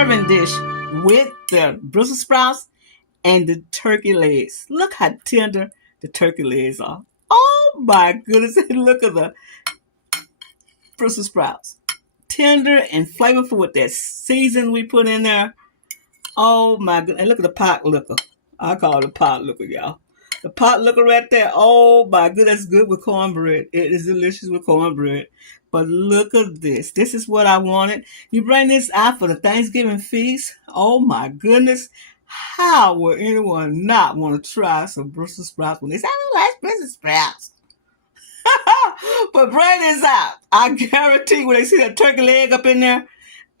serving dish with the Brussels sprouts and the turkey legs. Look how tender the turkey legs are. Oh my goodness. Look at the Brussels sprouts. Tender and flavorful with that season we put in there. Oh my goodness. And look at the pot liquor. I call it a pot liquor, y'all. The pot liquor right there. Oh my goodness, good with cornbread. It is delicious with cornbread. But look at this. This is what I wanted. You bring this out for the Thanksgiving feast. Oh my goodness. How would anyone not want to try some Brussels sprouts when they say, I don't like Brussels sprouts? But bring this out. I guarantee when they see that turkey leg up in there,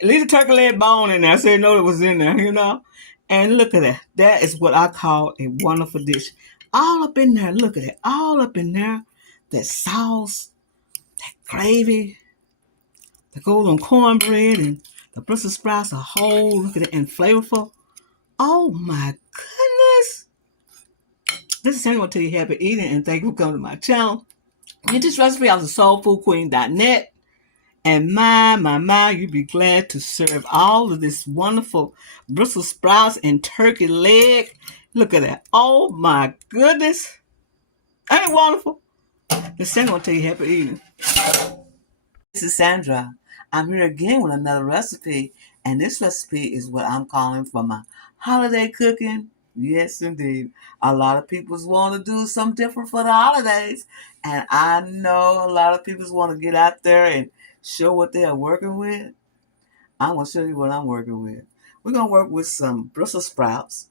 leave the turkey leg bone in there so they know it was in there, you know? And look at that. That is what I call a wonderful dish. All up in there. Look at it. All up in there. That sauce, that gravy, the golden cornbread, and the Brussels sprouts are whole. Look at it. And flavorful. Oh my goodness. This is Sandy going to tell you happy eating, and thank you for coming to my channel. Get this recipe out of soulfoodqueen.net. And my, you'd be glad to serve all of this wonderful Brussels sprouts and turkey leg. Look at that. Oh my goodness. Ain't it wonderful? This Sandra will tell you happy eating. This is Sandra. I'm here again with another recipe. And this recipe is what I'm calling for my holiday cooking. Yes, indeed. A lot of people want to do something different for the holidays. And I know a lot of people want to get out there and show what they are working with. I'm going to show you what I'm working with. We're going to work with some Brussels sprouts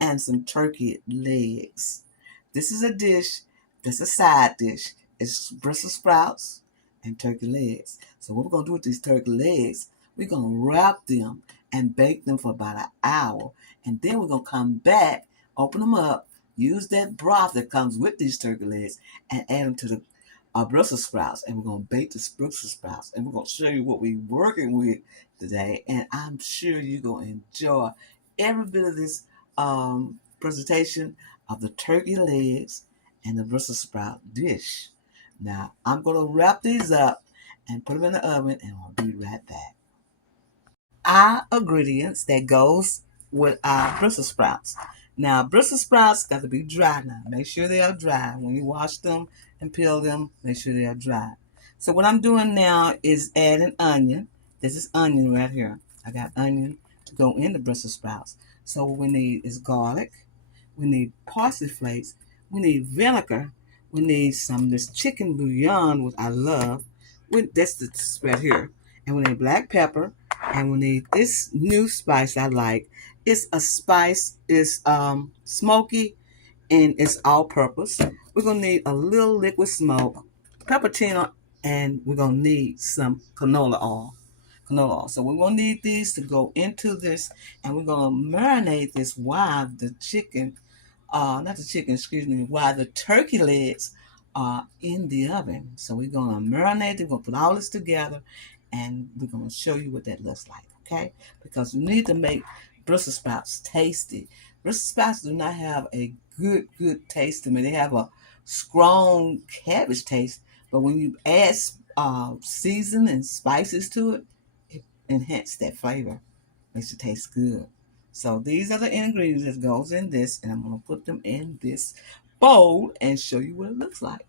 and some turkey legs. This is a dish, that's a side dish. It's Brussels sprouts and turkey legs. So what we're going to do with these turkey legs, we're going to wrap them and bake them for about an hour. And then we're going to come back, open them up, use that broth that comes with these turkey legs, and add them to the Brussels sprouts. And we're going to bake the Brussels sprouts. And we're going to show you what we're working with today. And I'm sure you're going to enjoy every bit of this presentation of the turkey legs and the Brussels sprout dish. Now, I'm going to wrap these up and put them in the oven, and I'll be right back. Our ingredients that goes with our Brussels sprouts. Now, Brussels sprouts got to be dry now. Make sure they are dry. When you wash them and peel them, make sure they are dry. So what I'm doing now is adding onion. This is onion right here. I got onion to go in the Brussels sprouts. So what we need is garlic. We need parsley flakes. We need vinegar. We need some of this chicken bouillon, which I love. That's the right here. And we need black pepper. And we need this new spice I like. It's a spice. It's smoky, and it's all-purpose. We're going to need a little liquid smoke, peppertina, and we're going to need some canola oil. So we're going to need these to go into this, and we're going to marinate this while the chicken, while the turkey legs are in the oven. So we're going to marinate it. We're going to put all this together, and we're going to show you what that looks like, okay? Because we need to make Brussels sprouts tasty. Brussels sprouts do not have a good taste to me. They have a strong cabbage taste, but when you add season and spices to it, it enhances that flavor. Makes it taste good. So these are the ingredients that goes in this, and I'm going to put them in this bowl and show you what it looks like.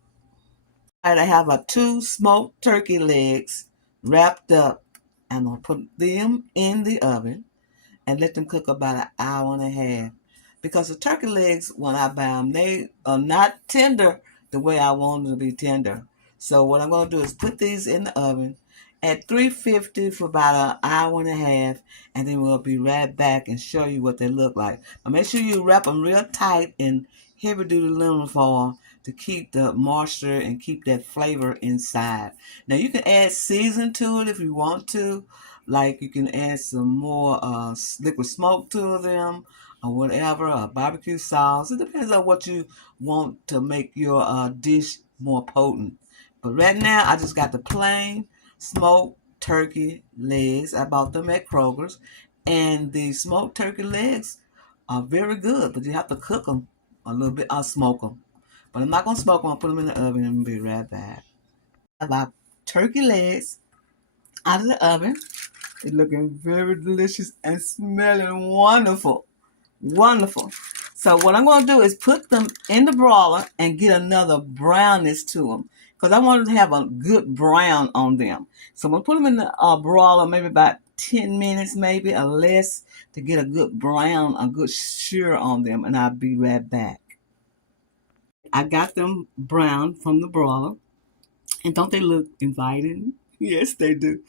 All right, I have 2 smoked turkey legs wrapped up, and I'm going to put them in the oven and let them cook about an hour and a half. Because the turkey legs, when I buy them, they are not tender the way I want them to be tender. So what I'm going to do is put these in the oven at 350 for about an hour and a half, and then we'll be right back and show you what they look like. But make sure you wrap them real tight in heavy-duty aluminum foil to keep the moisture and keep that flavor inside. Now, you can add season to it if you want to. Like you can add some more liquid smoke to them or whatever, barbecue sauce. It depends on what you want to make your dish more potent. But right now, I just got the plain smoked turkey legs. I bought them at Kroger's. And the smoked turkey legs are very good, but you have to cook them a little bit. I'll smoke them. But I'm not going to smoke them. I'll put them in the oven and be right back. I have our turkey legs out of the oven. It's looking very delicious and smelling wonderful. Wonderful. So what I'm going to do is put them in the broiler and get another brownness to them because I want to have a good brown on them. So I'm going to put them in the broiler maybe about 10 minutes maybe or less to get a good brown, a good sear on them, and I'll be right back. I got them brown from the broiler, and don't they look inviting? Yes, they do.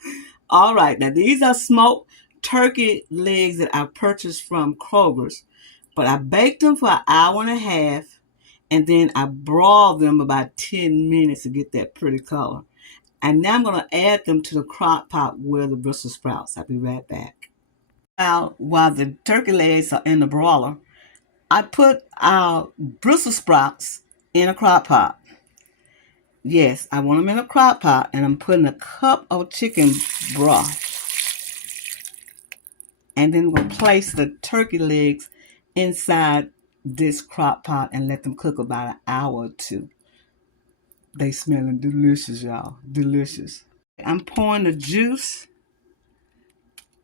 All right, now these are smoked turkey legs that I purchased from Kroger's, but I baked them for an hour and a half, and then I broiled them about 10 minutes to get that pretty color. And now I'm going to add them to the crock pot with the Brussels sprouts. I'll be right back. Now, while the turkey legs are in the broiler, I put our Brussels sprouts in a crock pot. Yes, I want them in a crock pot, and I'm putting a cup of chicken broth. And then we'll place the turkey legs inside this crock pot and let them cook about an hour or two. They smelling delicious, y'all. Delicious. I'm pouring the juice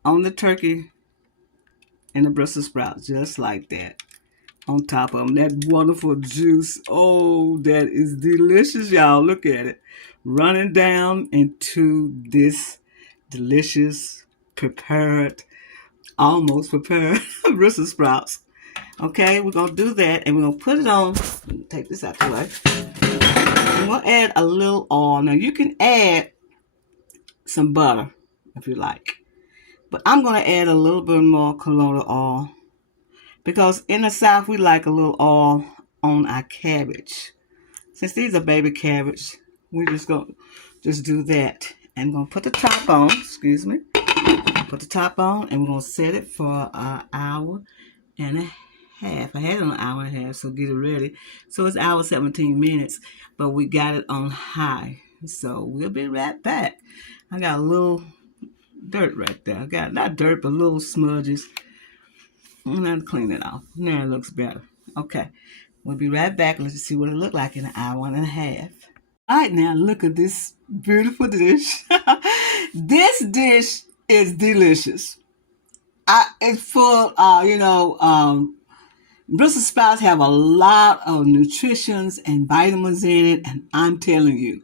on the turkey and the Brussels sprouts just like that. On top of them, that wonderful juice. Oh, that is delicious, y'all. Look at it. Running down into this delicious, almost prepared Brussels sprouts. Okay, we're going to do that, and we're going to put it on. Take this out the way. I'm going to add a little oil. Now, you can add some butter if you like, but I'm going to add a little bit more colloidal oil because in the South, we like a little oil on our cabbage. Since these are baby cabbage, we're just going to do that. And I'm going to put the top on, excuse me. Put the top on, and we're going to set it for an hour and a half. I had it on an hour and a half, so get it ready. So it's hour 17 minutes, but we got it on high. So we'll be right back. I got a little dirt right there. I got not dirt, but little smudges. I'm going to clean it off. Now it looks better. Okay. We'll be right back. Let's see what it looked like in an hour and a half. All right, now look at this beautiful dish. This dish is delicious. It's full, Brussels sprouts have a lot of nutrition and vitamins in it, and I'm telling you,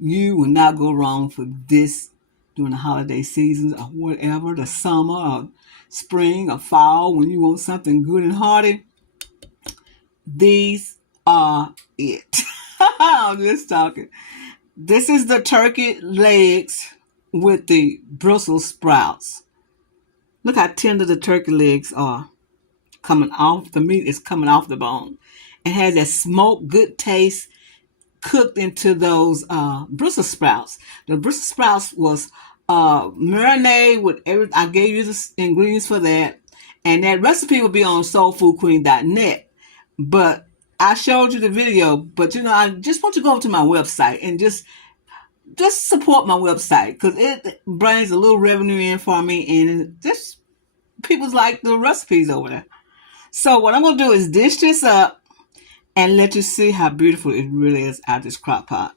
you will not go wrong for this during the holiday seasons or whatever, the summer or spring or fall when you want something good and hearty. These are it. I'm just talking. This is the turkey legs with the Brussels sprouts. Look how tender the turkey legs are. Coming off, the meat is coming off the bone. It has that smoked good taste cooked into those Brussels sprouts. The Brussels sprouts was marinade with I gave you the ingredients for that. And that recipe will be on soulfoodqueen.net. But I showed you the video, but I just want you to go to my website and just support my website because it brings a little revenue in for me, and just people's like the recipes over there. So what I'm going to do is dish this up and let you see how beautiful it really is out of this crock pot.